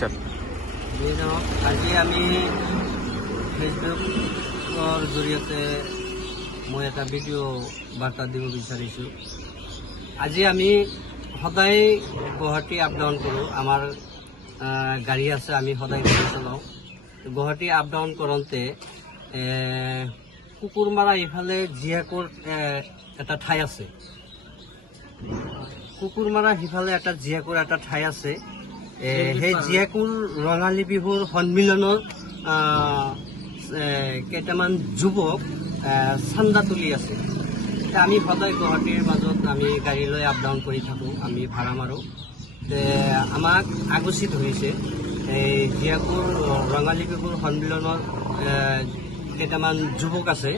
Start. আজি আমি ফেচবুকৰ জৰিয়তে মই এটা ভিডিঅ' বাৰ্তা দিব বিচাৰিছোঁ। আজি আমি সদায় গুৱাহাটী আপ ডাউন কৰোঁ। আমাৰ গাড়ী আছে, আমি সদায় গাড়ী চলাওঁ। গুৱাহাটী আপ ডাউন কৰোঁতে কুকুৰমাৰা ইফালে জীয়াকুৰ এটা ঠাই আছে। কুকুৰমাৰা সিফালে এটা জীয়াকুৰ এটা ঠাই আছে। সেই জীয়াকুৰ ৰঙালী বিহুৰ সন্মিলনৰ কেইটামান যুৱক চান্দা তুলি আছে। আমি সদায় গুৱাহাটীৰ মাজত আমি গাড়ী লৈ আপ ডাউন কৰি থাকোঁ, আমি ভাড়া মাৰোঁ। আমাক আগুচি ধৰিছে এই জীয়াকুৰ ৰঙালী বিহুৰ সন্মিলনৰ কেইটামান যুৱক আছে,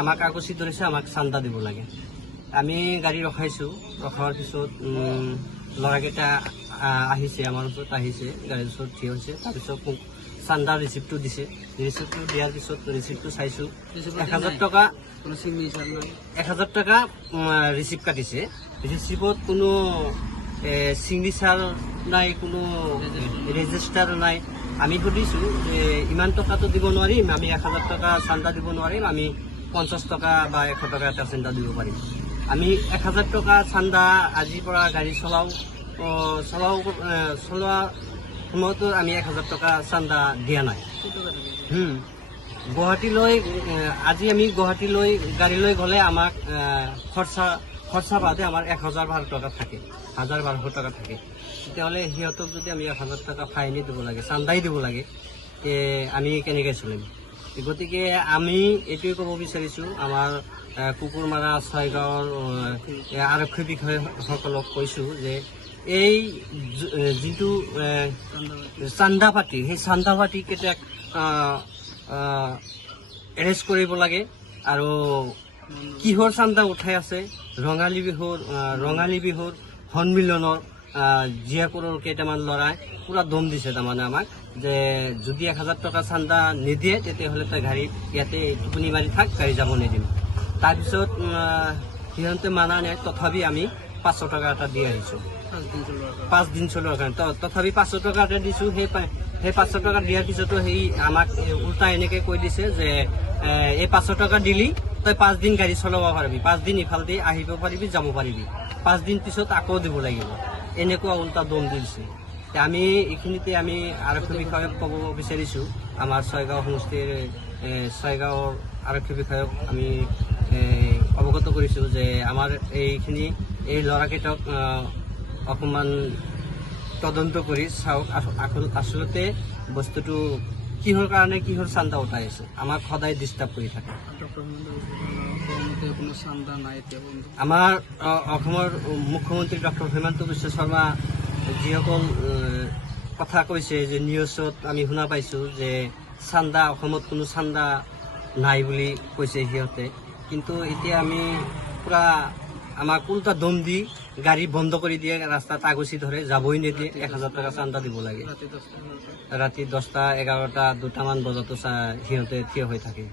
আমাক আগুচি ধৰিছে, আমাক চান্দা দিব লাগে। আমি গাড়ী ৰখাইছোঁ, ৰখাৰ পিছত ল'ৰাকেইটা আহিছে, আমাৰ ওচৰত আহিছে, গাড়ীৰ ওচৰত থিয় হৈছে। তাৰপিছত মোক চান্দাৰ ৰিচিপ্টটো দিছে। ৰিচিপ্টটো দিয়াৰ পিছত ৰিচিপ্টটো চাইছোঁ, 1000 টকা 1000 টকা ৰিচিপ্ট কাটিছে। ৰিচিপ্টত কোনো ছিগনেচাৰ নাই, কোনো ৰেজিষ্টাৰ নাই। আমি সুধিছোঁ যে ইমান টকাটো দিব নোৱাৰিম, আমি 1000 টকা চান্দা দিব নোৱাৰিম, আমি 50 টকা বা 100 টকা এটা চান্দা দিব পাৰিম। আমি 1000 টকা চান্দা আজিৰ পৰা গাড়ী চলোৱা সময়তো আমি 1000 টকা চান্দা দিয়া নাই। গুৱাহাটীলৈ আজি আমি গুৱাহাটীলৈ গাড়ী লৈ গ'লে আমাক খৰচা বাদে আমাৰ 1012 টকা থাকে, 1012 টকা থাকে। তেতিয়াহ'লে সিহঁতক যদি আমি 1000 টকা ফাইনে দিব লাগে, চান্দাই দিব লাগে, আমি কেনেকৈ চলিম? গতিকে আমি এইটোৱে ক'ব বিচাৰিছোঁ, আমাৰ কুকুৰমাৰা ছয়গাঁৱৰ আৰক্ষী বিষয়াসকলক কৈছোঁ যে এই যিটো চান্দা পাতি, সেই চান্দা পাতিকেইটাক এৰেষ্ট কৰিব লাগে। আৰু কিহৰ চান্দা উঠাই আছে? ৰঙালী বিহুৰ সন্মিলনৰ জীয়াকুৰৰ কেইটামান ল'ৰাই পূৰা দম দিছে তাৰমানে আমাক, যে যদি 1000 টকা চান্দা নিদিয়ে তেতিয়াহ'লে তই গাড়ী ইয়াতে টোপনি মাৰি থাক, গাড়ী যাব নিদিম। তাৰপিছত সিহঁতে মানা নাই, তথাপি আমি 500 টকা এটা দি আহিছোঁ 5 দিন চলোৱাৰ কাৰণে। তথাপি 500 টকা এটা দিছোঁ। সেই 500 টকা দিয়াৰ পিছতো সেই আমাক উল্টা এনেকৈ কৈ দিছে যে এই 500 টকা দিলি তই 5 দিন গাড়ী চলাব পাৰিবি, 5 দিন ইফালেদি আহিব পাৰিবি, যাব পাৰিবি, 5 দিন পিছত আকৌ দিব লাগিব, এনেকুৱা উল্টা দম দিছে। আমি এইখিনিতে আমি আৰক্ষী বিষয়াক ক'ব বিচাৰিছোঁ, আমাৰ ছয়গাঁও সমষ্টিৰ ছয়গাঁৱৰ আৰক্ষী বিষয়াক আমি অৱগত কৰিছোঁ যে আমাৰ এই ল'ৰাকেইটাক অকণমান তদন্ত কৰি চাওক, আচলতে বস্তুটো কিহৰ কাৰণে, কিহৰ চান্দা উঠাই আছে, আমাক সদায় ডিষ্টাৰ্ব কৰি থাকে। আমাৰ অসমৰ মুখ্যমন্ত্ৰী ডক্টৰ হিমন্ত বিশ্ব শৰ্মা যিসকল কথা কৈছে, যে নিউজত আমি শুনা পাইছোঁ যে চান্দা, অসমত কোনো চান্দা নাই বুলি কৈছে সিহঁতে। কিন্তু এতিয়া আমি পূৰা আমাক উল্টা দম দি গাড়ী বন্ধ কৰি দিয়ে, ৰাস্তাত আগুচি ধৰে, যাবই নিদিয়ে, 1000 টকা চান্দা দিব লাগে। ৰাতি 10টা 11টা 2টামান বজাতো সিহঁতে থিয় হৈ থাকে।